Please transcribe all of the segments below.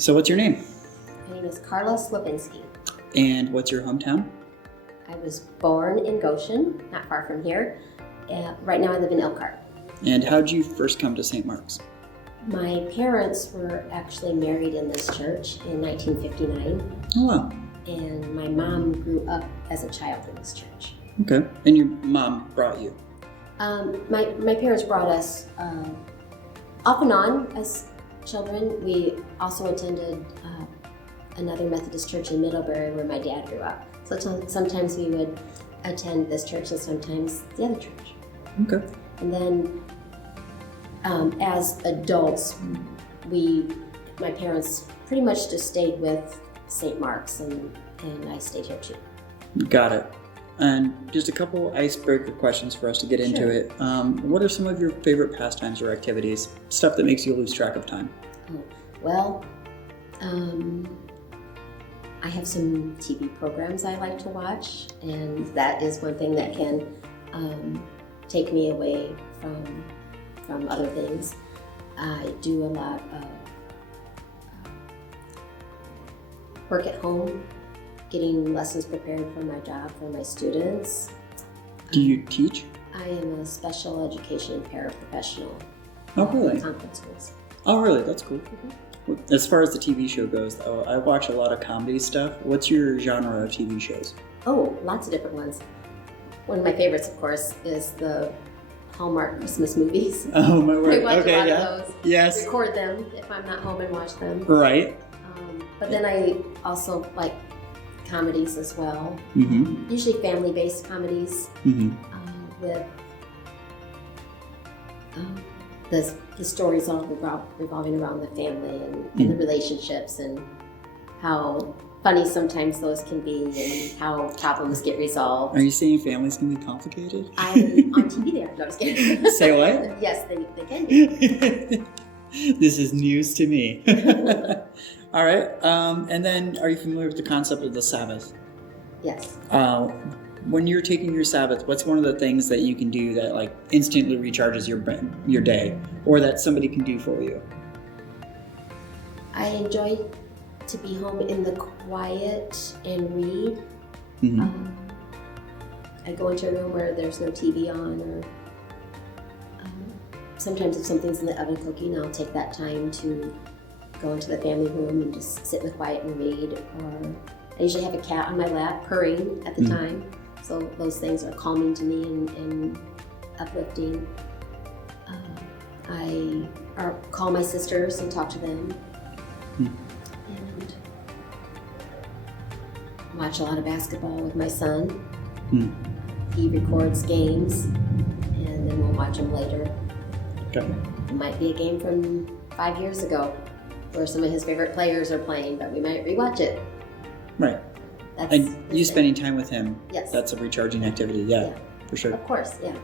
So what's your name? My name is Karla Slovinski. And what's your hometown? I was born in Goshen, not far from here. Right now I live in Elkhart. And how did you first come to St. Mark's? My parents were actually married in this church in 1959. Oh, wow. And my mom grew up as a child in this church. Okay. And your mom brought you? My parents brought us off and on as children. We also attended another Methodist church in Middlebury where my dad grew up. So sometimes we would attend this church and sometimes the other church. Okay. And then as adults, my parents pretty much just stayed with St. Mark's and I stayed here too. Got it. And just a couple icebreaker questions for us to get into it. What are some of your favorite pastimes or activities? Stuff that makes you lose track of time? Well, I have some TV programs I like to watch, and that is one thing that can take me away from other things. I do a lot of work at home, getting lessons prepared for my job for my students. Do you teach? I am a special education paraprofessional. Oh, really? In conference schools. Oh, really? That's cool. Mm-hmm. As far as the TV show goes, though, I watch a lot of comedy stuff. What's your genre of TV shows? Oh, lots of different ones. One of my favorites, of course, is the Hallmark Christmas movies. Oh, my word. I watch Okay, a lot yeah. of those. Yes. Record them if I'm not home and watch them. Right. But then I also like comedies as well. Mm-hmm. Usually family-based comedies Mm-hmm. with the stories all revolving around the family and the relationships and how funny sometimes those can be and how problems get resolved. Are you saying families can be complicated? On TV they are. No, just kidding. Say what? Yes, they can be. This is news to me. All right. And then, are you familiar with the concept of the Sabbath? Yes. When you're taking your Sabbath, what's one of the things that you can do that like instantly recharges your day, or that somebody can do for you? I enjoy to be home in the quiet and read. Mm-hmm. I go into a room where there's no TV on, or sometimes if something's in the oven cooking, I'll take that time to go into the family room and just sit in the quiet and read. Or I usually have a cat on my lap purring at the time, so those things are calming to me and uplifting. I call my sisters and talk to them. And watch a lot of basketball with my son. He records games, and then we'll watch them later. Okay. It might be a game from 5 years ago where some of his favorite players are playing, but we might rewatch it. Right. That's And you spending time with him, Yes. that's a recharging activity. Yeah, for sure. Of course, yeah.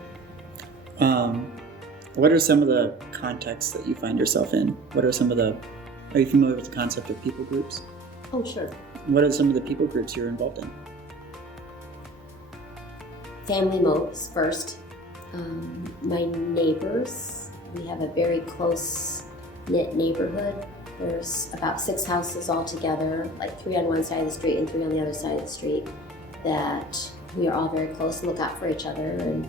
What are some of the contexts that you find yourself in? Are you familiar with the concept of people groups? Oh, sure. What are some of the people groups you're involved in? Family modes first. My neighbors, we have a very close-knit neighborhood. There's about 6 houses all together, like 3 on one side of the street and 3 on the other side of the street, that we are all very close and look out for each other and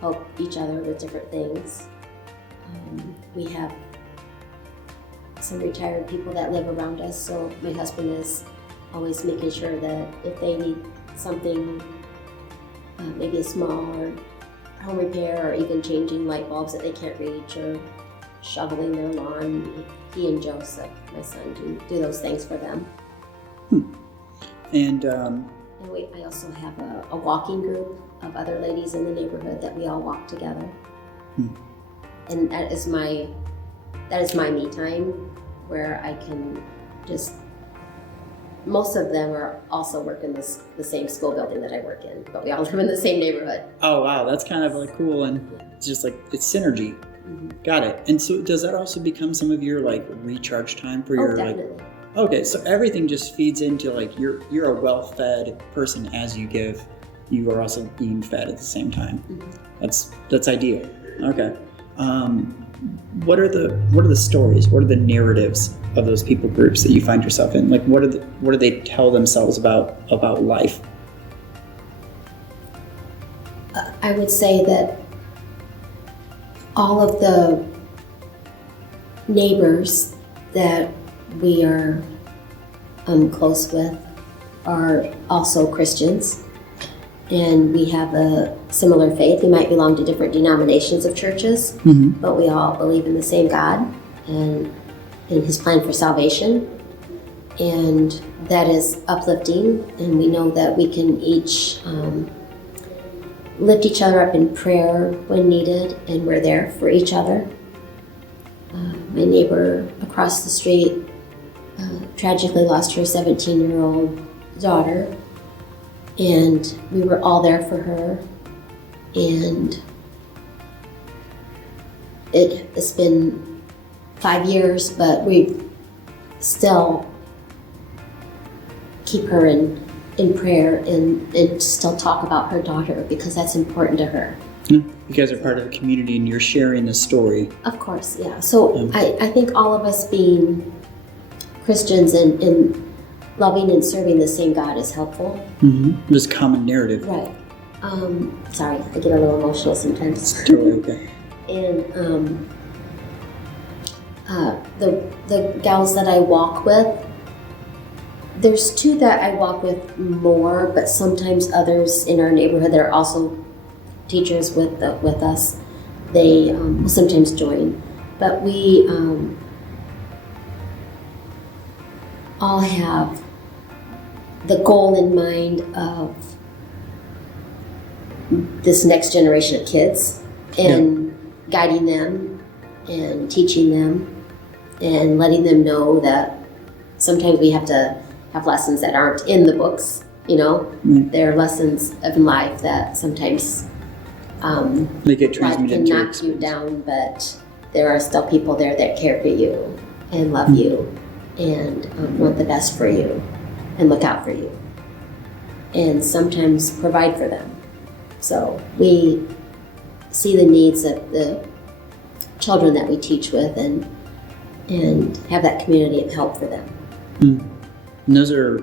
help each other with different things. We have some retired people that live around us, so my husband is always making sure that if they need something, maybe a small or home repair or even changing light bulbs that they can't reach or shoveling their lawn, he and Joseph, my son, do those things for them. And I also have a walking group of other ladies in the neighborhood that we all walk together. And that is my me time, where I can just, most of them are also work in the same school building that I work in, but we all live in the same neighborhood. oh wow, that's kind of like cool, and it's just like it's synergy. Got it. And so does that also become some of your like recharge time for your definitely. like? Okay, so everything just feeds into like you're a well-fed person as you give. You are also being fed at the same time. That's ideal. Okay. What are the stories? What are the narratives of those people groups that you find yourself in? Like, what do they tell themselves about life? I would say that all of the neighbors that we are close with are also Christians, and we have a similar faith. We might belong to different denominations of churches, but we all believe in the same God and in His plan for salvation, and that is uplifting. And we know that we can each lift each other up in prayer when needed, and we're there for each other. My neighbor across the street tragically lost her 17-year-old daughter, and we were all there for her, and it's been 5 years, but we still keep her in prayer and still talk about her daughter because that's important to her. You guys are part of a community and you're sharing the story. Of course, yeah. So I think all of us being Christians and loving and serving the same God is helpful. There's a common narrative. Right. Sorry, I get a little emotional sometimes. It's totally okay. And the gals that I walk with, there's two that I walk with more, but sometimes others in our neighborhood that are also teachers with us, they will sometimes join. But we all have the goal in mind of this next generation of kids and guiding them and teaching them and letting them know that sometimes we have to have lessons that aren't in the books, you know. There are lessons of life that sometimes they get transmitted life can knock you down, but there are still people there that care for you and love you and want the best for you and look out for you and sometimes provide for them. So we see the needs of the children that we teach with and have that community of help for them. And those are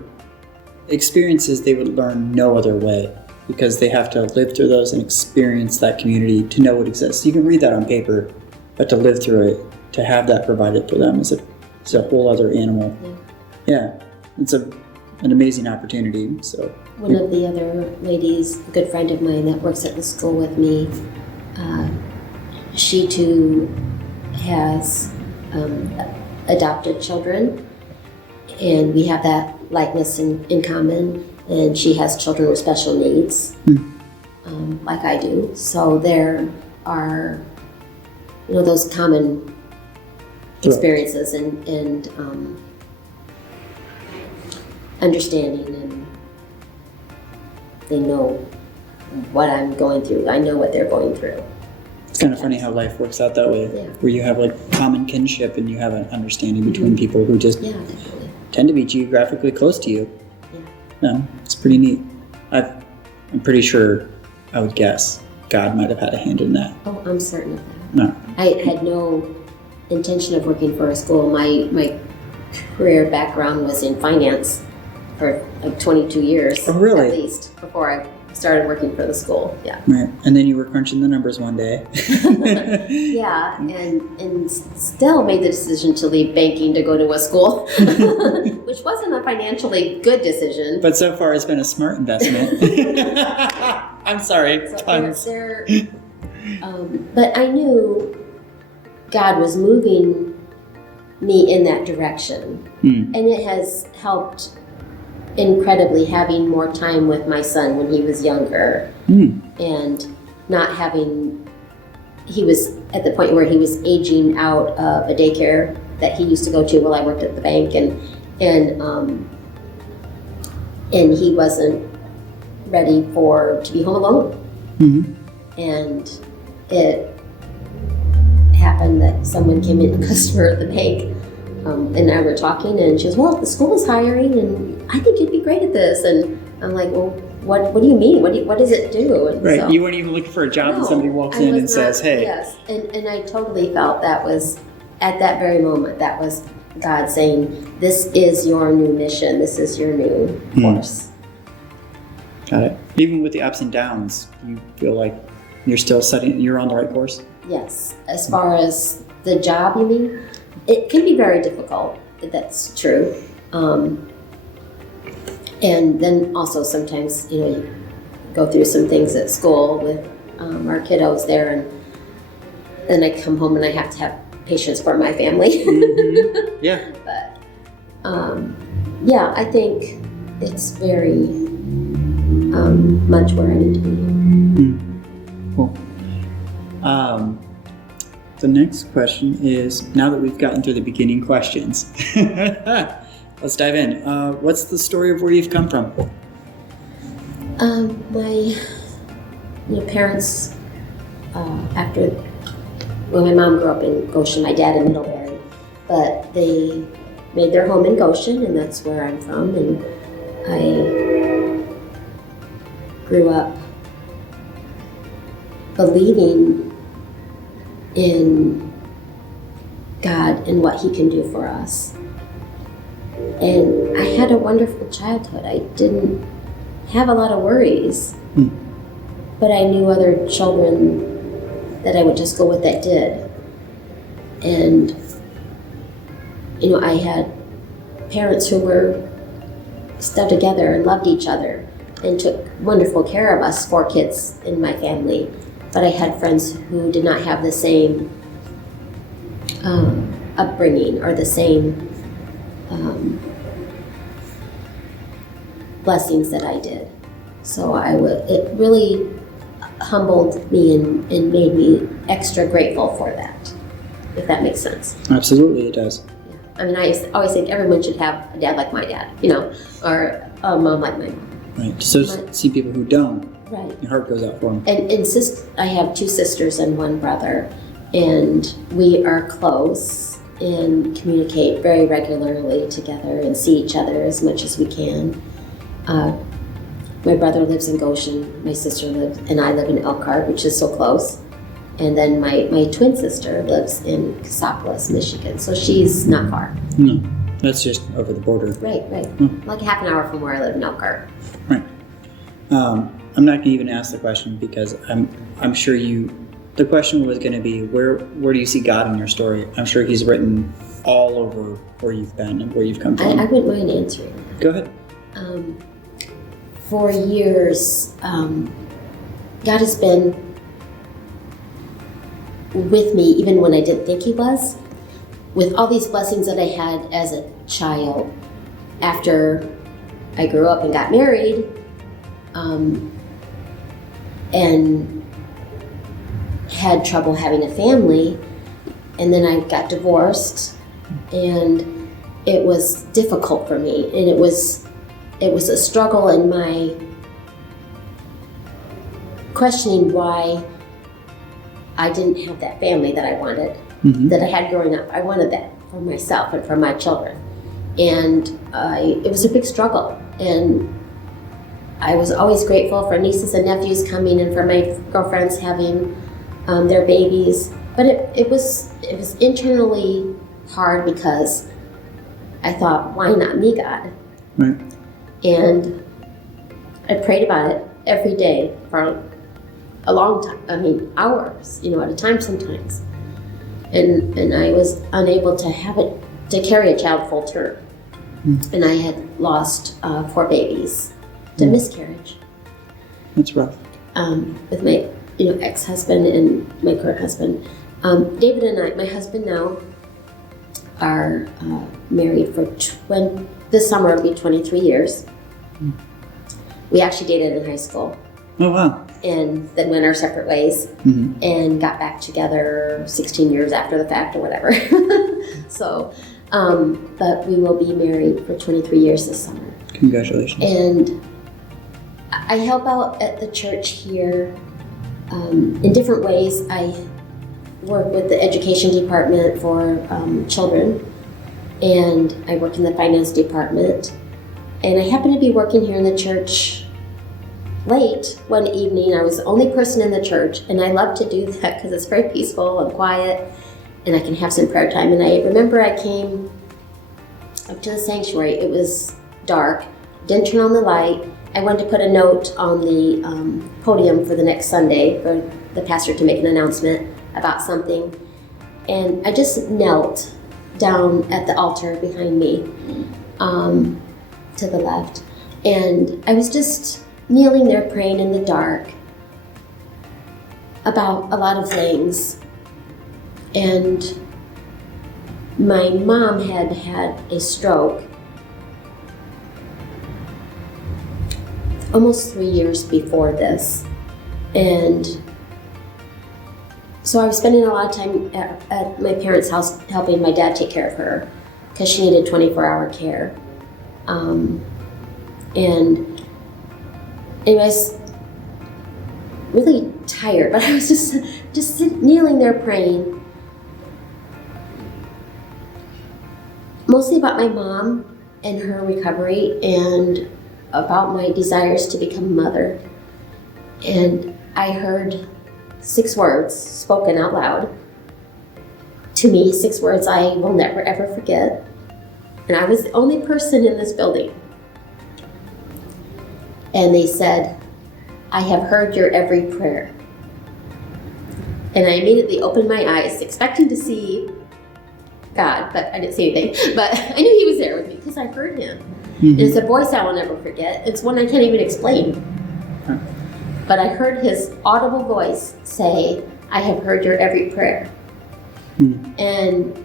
experiences they would learn no other way because they have to live through those and experience that community to know it exists. You can read that on paper, but to live through it, to have that provided for them is a whole other animal. Yeah, it's an amazing opportunity. So one of the other ladies, a good friend of mine that works at the school with me, she too has adopted children, and we have that likeness in common, and she has children with special needs, like I do. So there are, those common experiences and understanding, and they know what I'm going through. I know what they're going through. It's kind of funny how life works out that way, where you have like common kinship and you have an understanding between people who just tend to be geographically close to you. No, it's pretty neat. I'm pretty sure, I would guess, God might have had a hand in that. Oh, I'm certain of that. No. I had no intention of working for a school. My career background was in finance for like 22 years, at least, before I started working for the school. Yeah. Right. And then you were crunching the numbers one day. Yeah, and still made the decision to leave banking to go to a school, which wasn't a financially good decision. But so far it's been a smart investment. I'm sorry. So but I knew God was moving me in that direction. And it has helped incredibly having more time with my son when he was younger and not having, he was at the point where he was aging out of a daycare that he used to go to while I worked at the bank, and he wasn't ready to be home alone. And it happened that someone came in, a customer at the bank, and I were talking, and she goes, well, the school is hiring, and I think you'd be great at this. And I'm like, well, what do you mean? What does it do? And right, so, you weren't even looking for a job, and somebody walks in and says, hey. Yes, and I totally felt that was, at that very moment, that was God saying, this is your new mission, this is your new course. Got it. Even with the ups and downs, you feel like you're on the right course? Yes. As far as the job, you mean? It can be very difficult, that's true. And then also sometimes, you go through some things at school with our kiddos there, and then I come home and I have to have patience for my family. Yeah. But yeah, I think it's very much where I need to be. Cool. The next question is, now that we've gotten through the beginning questions, let's dive in. What's the story of where you've come from? My parents, my mom grew up in Goshen, my dad in Middlebury, but they made their home in Goshen, and that's where I'm from, and I grew up believing in God and what He can do for us. And I had a wonderful childhood. I didn't have a lot of worries, but I knew other children that I went to school with that did. And, I had parents who were stuck together and loved each other and took wonderful care of us, 4 kids in my family. But I had friends who did not have the same upbringing or the same blessings that I did. So it really humbled me and made me extra grateful for that, if that makes sense. Absolutely, it does. Yeah. I mean, I always think everyone should have a dad like my dad, or a mom like my mom. Right. So see people who don't, right. Your heart goes out for them. And I have 2 sisters and 1 brother, and we are close and communicate very regularly together and see each other as much as we can. My brother lives in Goshen, my sister lives, and I live in Elkhart, which is so close. And then my twin sister lives in Cassopolis, Michigan, so she's not far. No, that's just over the border. Right. Like half an hour from where I live in Elkhart. Right. I'm not going to even ask the question because I'm sure the question was going to be, where do you see God in your story? I'm sure He's written all over where you've been and where you've come from. I wouldn't mind answering that. Go ahead. For years, God has been with me even when I didn't think He was. With all these blessings that I had as a child, after I grew up and got married, and had trouble having a family, and then I got divorced, and it was difficult for me, and it was a struggle in my questioning why I didn't have that family that I wanted, that I had growing up. I wanted that for myself and for my children. And it was a big struggle. And I was always grateful for nieces and nephews coming and for my girlfriends having their babies. But it was internally hard because I thought, why not me, God? Right. And I prayed about it every day for a long time. I mean, hours, at a time sometimes. And I was unable to carry a child full term. And I had lost 4 babies to miscarriage. That's rough. With my ex-husband and my current husband. David and I, my husband now, are married for this summer will be 23 years. We actually dated in high school. Oh, wow. And then went our separate ways and got back together 16 years after the fact or whatever. So, but we will be married for 23 years this summer. Congratulations. And I help out at the church here in different ways. I work with the education department for children, and I work in the finance department. And I happen to be working here in the church late one evening. I was the only person in the church, and I love to do that because it's very peaceful and quiet, and I can have some prayer time. And I remember I came up to the sanctuary. It was dark. Didn't turn on the light. I wanted to put a note on the podium for the next Sunday for the pastor to make an announcement about something. And I just knelt down at the altar behind me, to the left. And I was just kneeling there praying in the dark about a lot of things. And my mom had had a stroke almost 3 years before this. And so I was spending a lot of time at my parents' house helping my dad take care of her because she needed 24-hour care. And I was really tired, but I was just kneeling there praying. Mostly about my mom and her recovery and about my desires to become a mother. And I heard 6 words spoken out loud to me, 6 words I will never ever forget. And I was the only person in this building. And they said, "I have heard your every prayer." And I immediately opened my eyes, expecting to see God, but I didn't see anything. But I knew he was there with me because I heard him. And it's a voice I will never forget. It's one I can't even explain. But I heard his audible voice say, "I have heard your every prayer." And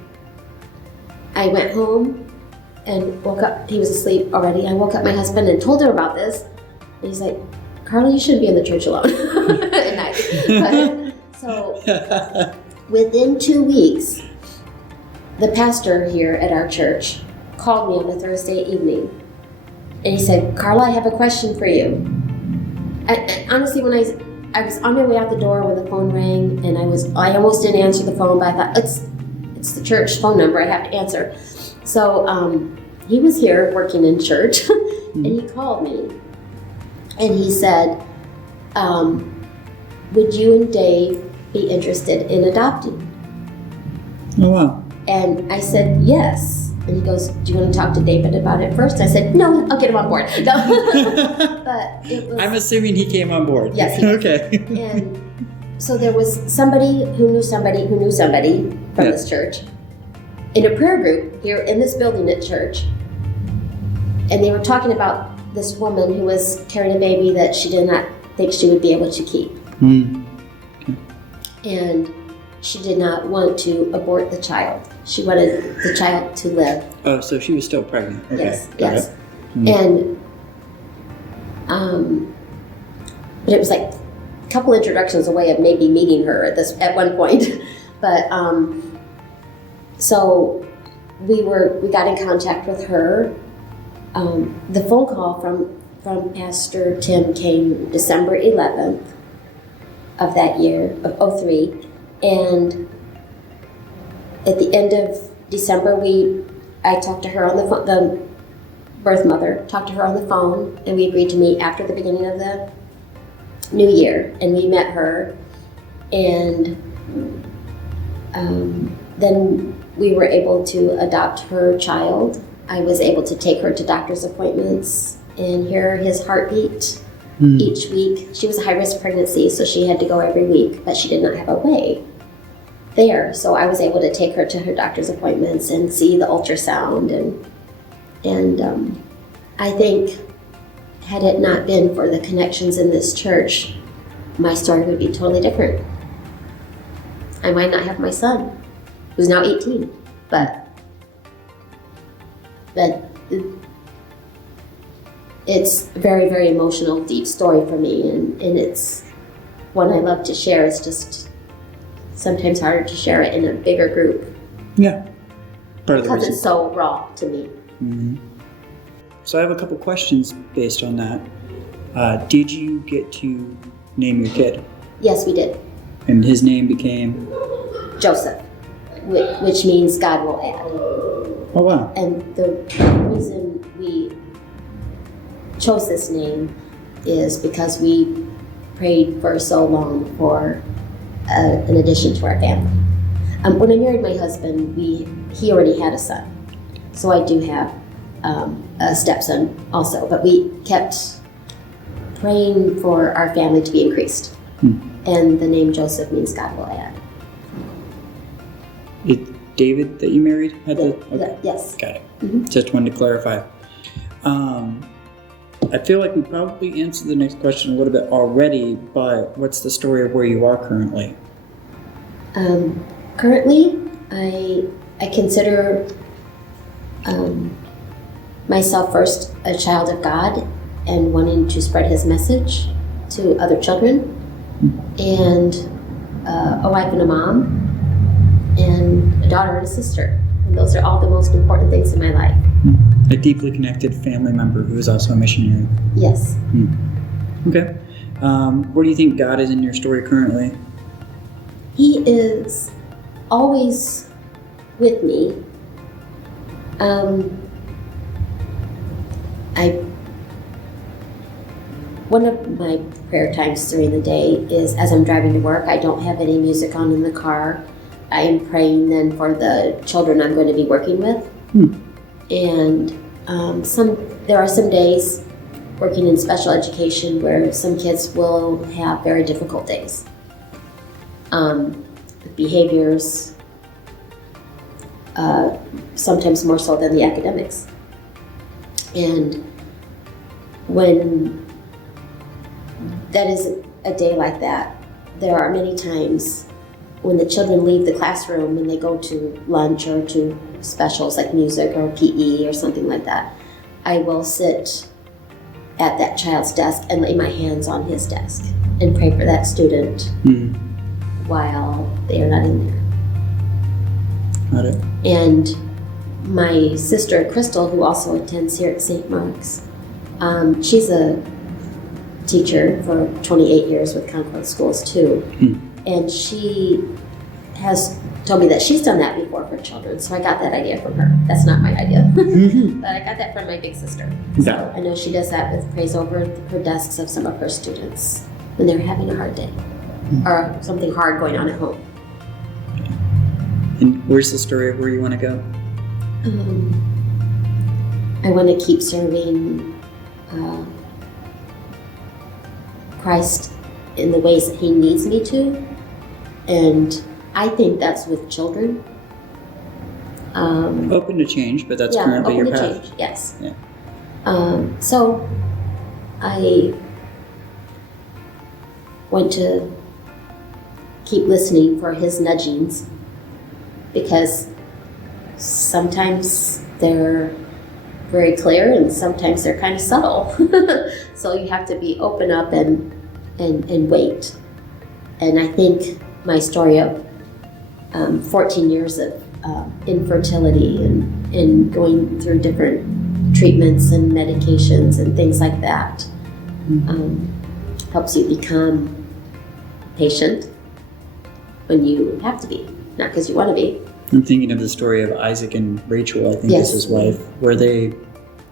I went home and woke up. He was asleep already. I woke up my husband and told him about this. And he's like, "Karla, you shouldn't be in the church alone at night." So within 2 weeks, the pastor here at our church called me on a Thursday evening. And he said, "Karla, I have a question for you." Honestly, when I was on my way out the door when the phone rang, and I almost didn't answer the phone, but I thought, it's the church phone number, I have to answer. So he was here working in church, and he called me, and he said, "Would you and Dave be interested in adopting?" Oh, wow. And I said, "Yes." And he goes, "Do you want to talk to David about it first?" I said, "No, I'll get him on board." No. But it was... I'm assuming he came on board. Yes, he did. Okay. And so there was somebody who knew somebody who knew somebody from this church in a prayer group here in this building at church. And they were talking about this woman who was carrying a baby that she did not think she would be able to keep. Okay. And she did not want to abort the child. She wanted the child to live. Oh, so she was still pregnant. Okay. Yes. And but it was like a couple introductions away of maybe meeting her at one point. But so we got in contact with her. The phone call from Pastor Tim came December 11th of that year, of 03. And at the end of December, I talked to her on the phone, the birth mother, talked to her on the phone, and we agreed to meet after the beginning of the new year. And we met her, and then we were able to adopt her child. I was able to take her to doctor's appointments and hear his heartbeat each week. She was a high-risk pregnancy, so she had to go every week, but she did not have a way there. So I was able to take her to her doctor's appointments and see the ultrasound. And I think had it not been for the connections in this church, my story would be totally different. I might not have my son, who's now 18, but it's a very, very emotional, deep story for me, and it's one I love to share. It's just sometimes harder to share it in a bigger group. Yeah. Because it's so raw to me. Mm-hmm. So I have a couple questions based on that. Did you get to name your kid? Yes, we did. And his name became? Joseph, which means God will add. Oh, wow. And the reason we chose this name is because we prayed for so long for an addition to our family. When I married my husband, he already had a son. So I do have a stepson also, but we kept praying for our family to be increased. And the name Joseph means God will add. It's David that you married? Yes. Got it. Just wanted to clarify. I feel like we probably answered the next question a little bit already, but what's the story of where you are currently? Currently, I consider myself first a child of God and wanting to spread His message to other children, and a wife and a mom, and a daughter and a sister. And those are all the most important things in my life. A deeply connected family member who is also a missionary. Yes. Okay. Where do you think God is in your story currently? He is always with me. One of my prayer times during the day is as I'm driving to work. I don't have any music on in the car. I am praying then for the children I'm going to be working with. And there are some days working in special education where some kids will have very difficult days. Behaviors, sometimes more so than the academics. And when that is a day like that, there are many times when the children leave the classroom and they go to lunch or to specials like music or PE or something like that, I will sit at that child's desk and lay my hands on his desk and pray for that student while they are not in there. Got it. And my sister, Crystal, who also attends here at St. Mark's, she's a teacher for 28 years with Concord Schools too. And she has told me that she's done that before for children, so I got that idea from her. That's not my idea, but I got that from my big sister. So I know she does that with praise over her desks of some of her students when they're having a hard day or something hard going on at home. And where's the story of where you want to go? I want to keep serving Christ in the ways that He needs me to, and I think that's with children. Open to change, but that's currently your path. Change, yes. Yeah. So I want to keep listening for His nudgings, because sometimes they're very clear and sometimes they're kind of subtle. So you have to be open up and wait. And I think my story of 14 years of infertility and going through different treatments and medications and things like that helps you become patient when you have to be, not because you want to be. I'm thinking of the story of Isaac and Rachel, I think Yes. is his wife, where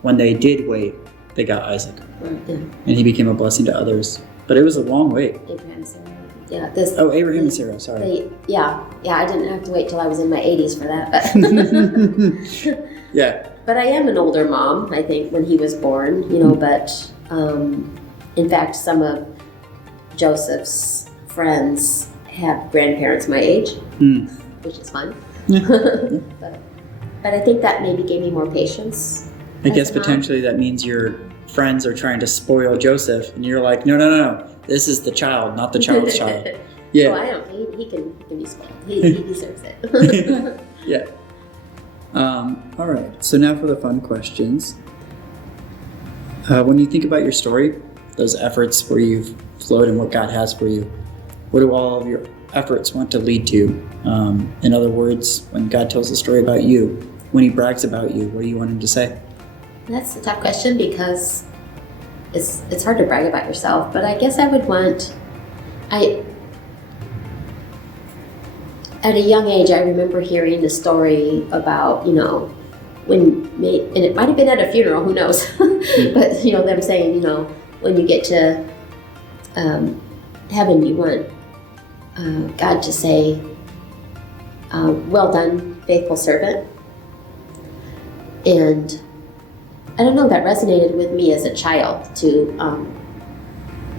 when they did wait, they got Isaac. And he became a blessing to others. But it was a long wait. Abraham, Sarah. Yeah. Abraham and Sarah, sorry. I didn't have to wait till I was in my 80s for that. But Yeah. But I am an older mom, I think, when he was born, but in fact, some of Joseph's friends have grandparents my age, which is fun. But I think that maybe gave me more patience. I guess potentially that means your friends are trying to spoil Joseph, and you're like, no, this is the child, not the child's child. Yeah. Oh, I don't. He can be spoiled. He deserves it. Yeah. All right. So now for the fun questions. When you think about your story, those efforts where you've flowed and what God has for you, what do all of your efforts want to lead to? In other words, when God tells a story about you, when He brags about you, what do you want Him to say? That's a tough question because it's hard to brag about yourself, but I guess I would want, at a young age, I remember hearing the story about, and it might have been at a funeral, who knows, but, them saying, when you get to heaven, you want God to say, well done, faithful servant. And I don't know, that resonated with me as a child to,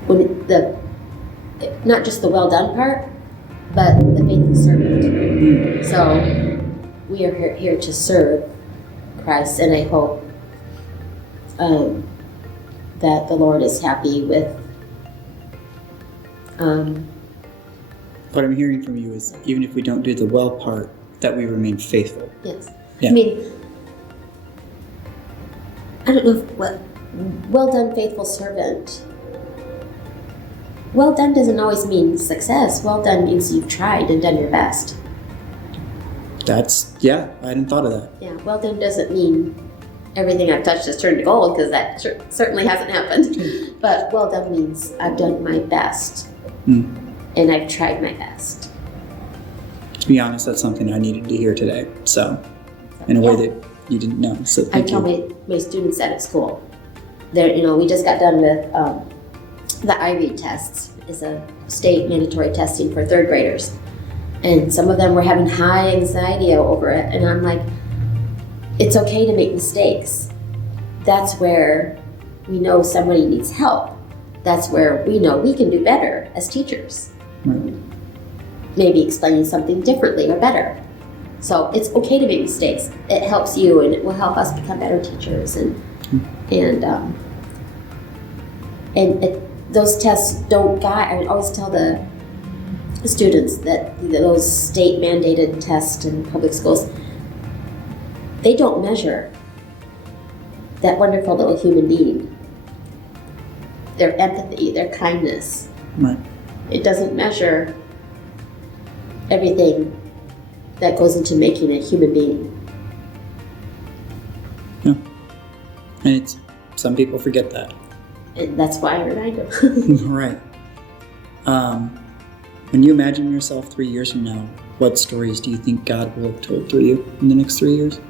when not just the well done part, but the faithful servant. So we are here to serve Christ, and I hope that the Lord is happy with. What I'm hearing from you is, even if we don't do the well part, that we remain faithful. Yes. Yeah. I mean, I don't know what well done, faithful servant. Well done doesn't always mean success. Well done means you've tried and done your best. I hadn't thought of that. Yeah, well done doesn't mean everything I've touched has turned to gold, because that certainly hasn't happened. But well done means I've done my best, and I've tried my best. To be honest, that's something I needed to hear today. So, in a way that you didn't know. So I thank tell you. my students that at school. We just got done with the IREAD tests. Is a state mandatory testing for third graders. And some of them were having high anxiety over it. And I'm like, it's okay to make mistakes. That's where we know somebody needs help. That's where we know we can do better as teachers. Right. Maybe explaining something differently or better. So it's okay to make mistakes. It helps you, and it will help us become better teachers. Those tests don't guide. I would always tell the students that those state mandated tests in public schools, they don't measure that wonderful little human being, their empathy, their kindness. Right. It doesn't measure everything that goes into making a human being. Yeah. And some people forget that. And that's why I remind them. Right. When you imagine yourself 3 years from now, what stories do you think God will have told through you in the next 3 years?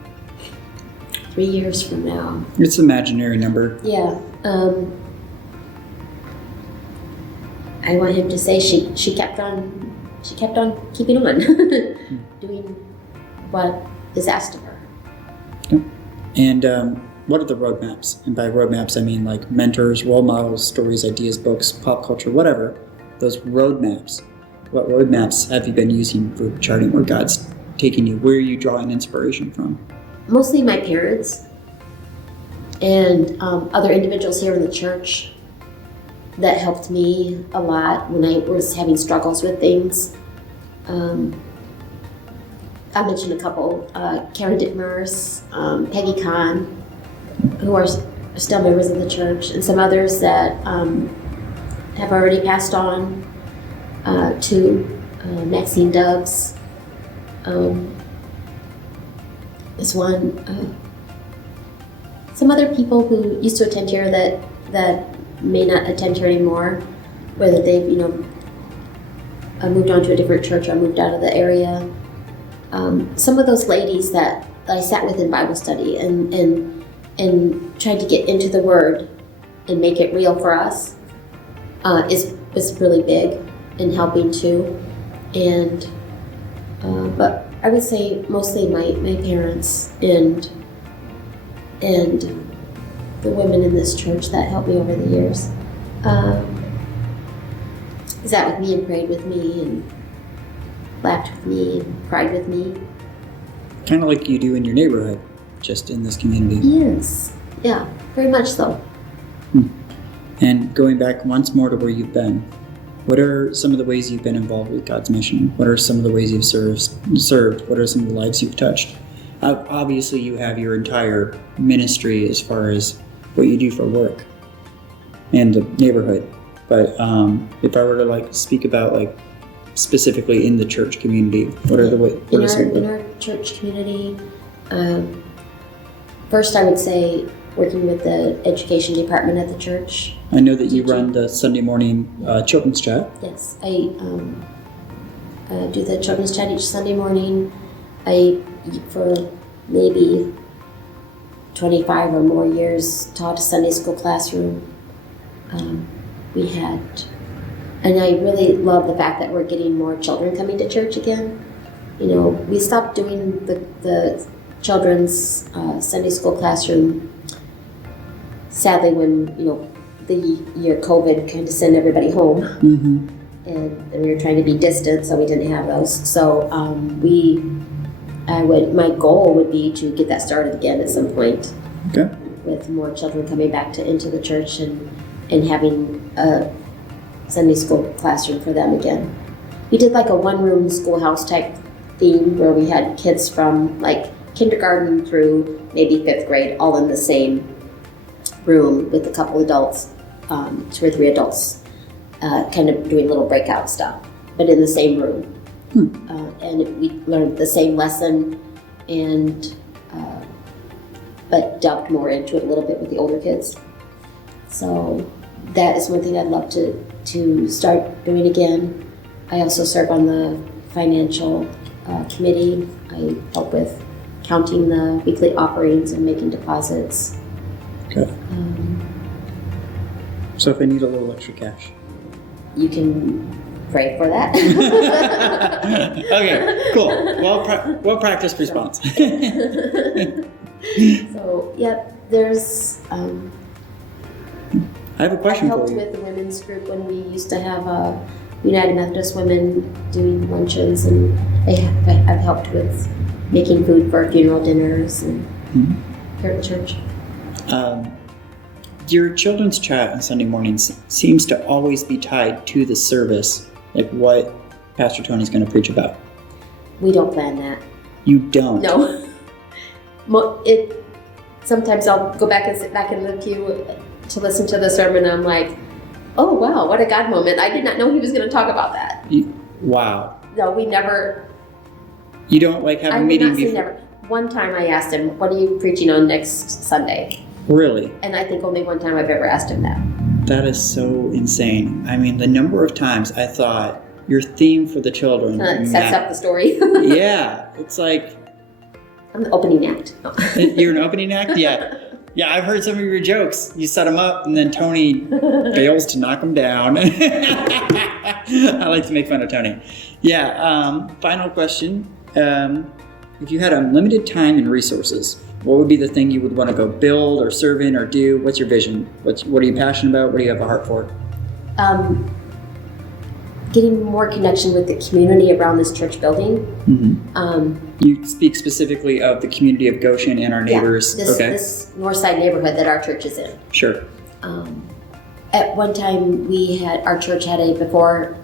3 years from now. It's an imaginary number. Yeah. I want him to say she kept on keeping on, doing what is asked of her. Okay. And what are the roadmaps? And by roadmaps, I mean like mentors, role models, stories, ideas, books, pop culture, whatever. Those roadmaps. What roadmaps have you been using for charting where God's taking you? Where are you drawing inspiration from? Mostly my parents and other individuals here in the church that helped me a lot when I was having struggles with things. I mentioned a couple, Karen Dittmers, Peggy Kahn, who are still members of the church, and some others that have already passed on to Maxine Dubs. Is one. Some other people who used to attend here that may not attend here anymore, whether they've moved on to a different church or moved out of the area. Some of those ladies that I sat with in Bible study and tried to get into the Word and make it real for us was really big in helping too. And but I would say mostly my parents and the women in this church that helped me over the years. Sat with me and prayed with me and laughed with me and cried with me. Kind of like you do in your neighborhood, just in this community. Yes, yeah, very much so. And going back once more to where you've been, what are some of the ways you've been involved with God's mission? What are some of the ways you've served? What are some of the lives you've touched? Obviously, you have your entire ministry as far as what you do for work and the neighborhood. But if I were to speak about specifically in the church community, what are the ways? In our church community, first I would say working with the education department at the church. I know that you run the Sunday morning children's chat. Yes, I do the children's chat each Sunday morning. For maybe 25 or more years, taught a Sunday school classroom. And I really love the fact that we're getting more children coming to church again. We stopped doing the children's Sunday school classroom. Sadly, when the year COVID kind of sent everybody home, and we were trying to be distant, so we didn't have those. So my goal would be to get that started again at some point. Okay. With more children coming back into the church and having a Sunday school classroom for them again. We did like a one-room schoolhouse type theme where we had kids from like kindergarten through maybe 5th grade all in the same room with a couple adults, 2 or 3 adults, kind of doing little breakout stuff, but in the same room. And we learned the same lesson and but delved more into it a little bit with the older kids. So that is one thing I'd love to start doing again. I also serve on the financial committee. I help with counting the weekly offerings and making deposits. Okay. So if I need a little extra cash. You can pray for that. Okay, cool. Well practiced response. So, yep, there's... I have a question for you. I helped with the women's group when we used to have United Methodist Women doing luncheons, and I've helped with making food for funeral dinners and here at the church. Your children's chat on Sunday mornings seems to always be tied to the service, like what Pastor Tony's going to preach about. We don't plan that. You don't? No. Sometimes I'll go back and sit back in the pew to listen to the sermon, and I'm like, oh wow, what a God moment. I did not know he was going to talk about that. Wow. No, we never. You don't like have a meeting before? Never. One time I asked him, what are you preaching on next Sunday? Really? And I think only one time I've ever asked him that. That is so insane. I mean, the number of times I thought your theme for the children sets up the story. Yeah, it's like... I'm the opening act. You're an opening act? Yeah. Yeah, I've heard some of your jokes. You set them up, and then Tony fails to knock them down. I like to make fun of Tony. Yeah, final question. If you had unlimited time and resources, what would be the thing you would want to go build or serve in or do? What's your vision? What are you passionate about? What do you have a heart for? Getting more connection with the community around this church building. You speak specifically of the community of Goshen and our neighbors. This north side neighborhood that our church is in. Sure. At one time, our church had a before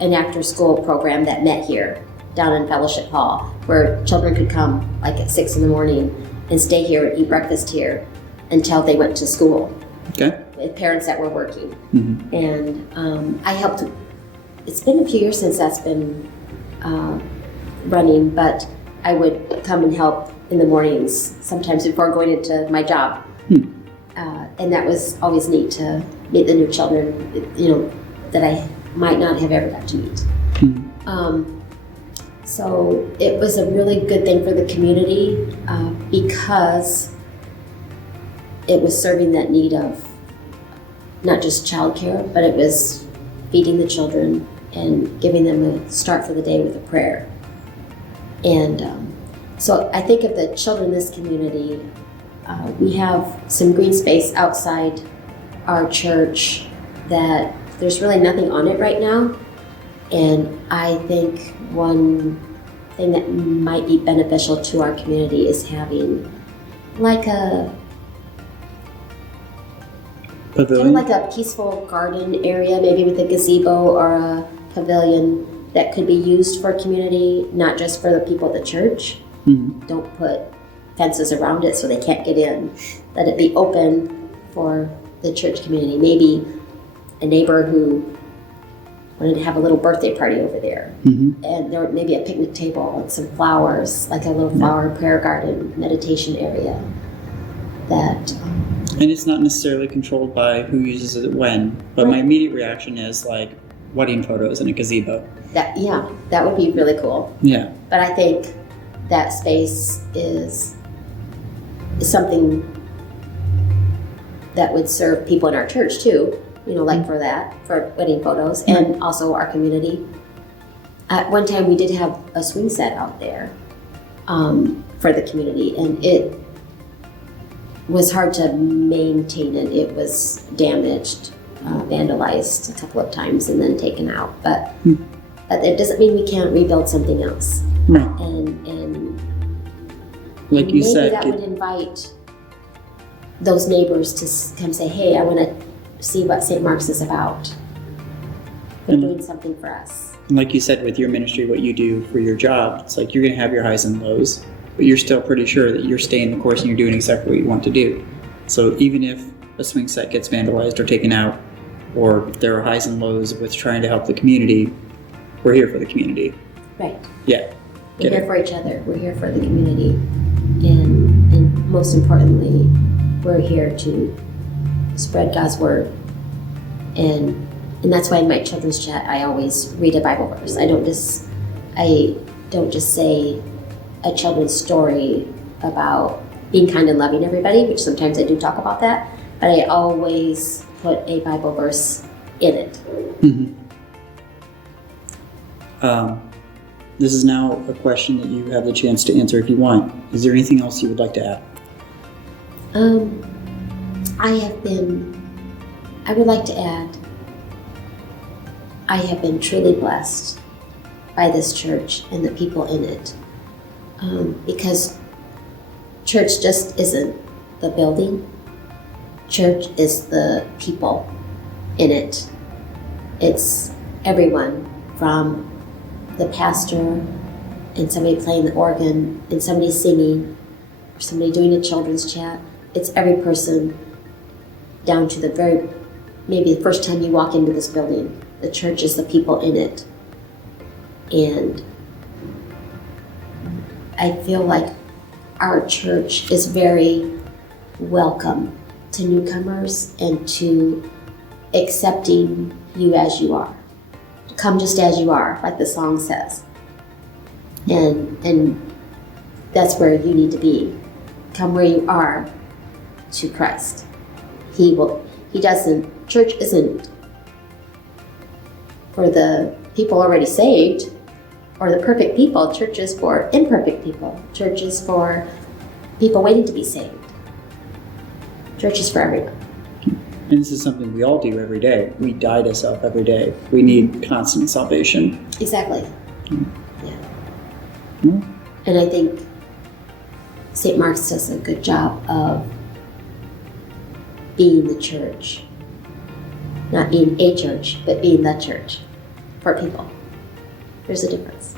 and after school program that met here down in Fellowship Hall, where children could come like at 6 in the morning and stay here and eat breakfast here until they went to school. Okay. With parents that were working. And I helped. It's been a few years since that's been running, but I would come and help in the mornings, sometimes before going into my job. And that was always neat to meet the new children, that I might not have ever got to meet. So it was a really good thing for the community because it was serving that need of not just childcare, but it was feeding the children and giving them a start for the day with a prayer. And so I think of the children in this community, we have some green space outside our church that there's really nothing on it right now. And I think one thing that might be beneficial to our community is having like a pavilion? Kind of like a peaceful garden area, maybe with a gazebo or a pavilion that could be used for community, not just for the people at the church. Don't put fences around it so they can't get in. Let it be open for the church community. Maybe a neighbor who wanted to have a little birthday party over there. And there would maybe a picnic table and some flowers, like a little flower prayer garden, meditation area. And it's not necessarily controlled by who uses it when, but my immediate reaction is like wedding photos in a gazebo. That would be really cool. Yeah. But I think that space is something that would serve people in our church too, like for wedding photos, and also our community. At one time we did have a swing set out there, for the community, and it was hard to maintain it. It was damaged, vandalized a couple of times, and then taken out. But it doesn't mean we can't rebuild something else. No. And Like you maybe said, that would invite those neighbors to come say, "Hey, I want to see what St. Mark's is about. They're doing something for us." and like you said, with your ministry, what you do for your job, it's like you're going to have your highs and lows, but you're still pretty sure that you're staying the course and you're doing exactly what you want to do. So even if a swing set gets vandalized or taken out, or there are highs and lows with trying to help the community, we're here for the community. Right. Yeah. We're here for each other. We're here for the community. And most importantly, we're here to spread God's word. And that's why in my children's chat, I always read a Bible verse. I don't just say a children's story about being kind and loving everybody, which sometimes I do talk about that, but I always put a Bible verse in it. Mm-hmm. This is now a question that you have the chance to answer if you want. Is there anything else you would like to add? I would like to add, I have been truly blessed by this church and the people in it. Because church just isn't the building. Church is the people in it. It's everyone, from the pastor and somebody playing the organ and somebody singing or somebody doing a children's chat. It's every person down to maybe the first time you walk into this building. The church is the people in it. And I feel like our church is very welcome to newcomers and to accepting you as you are. Come just as you are, like the song says. And that's where you need to be. Come where you are to Christ. Church isn't for the people already saved or the perfect people. Church is for imperfect people. Church is for people waiting to be saved. Church is for everyone. And this is something we all do every day. We die to self every day. We need constant salvation. Exactly. Yeah. Mm. And I think St. Mark's does a good job of being the church. Not being a church, but being the church for people. There's a difference.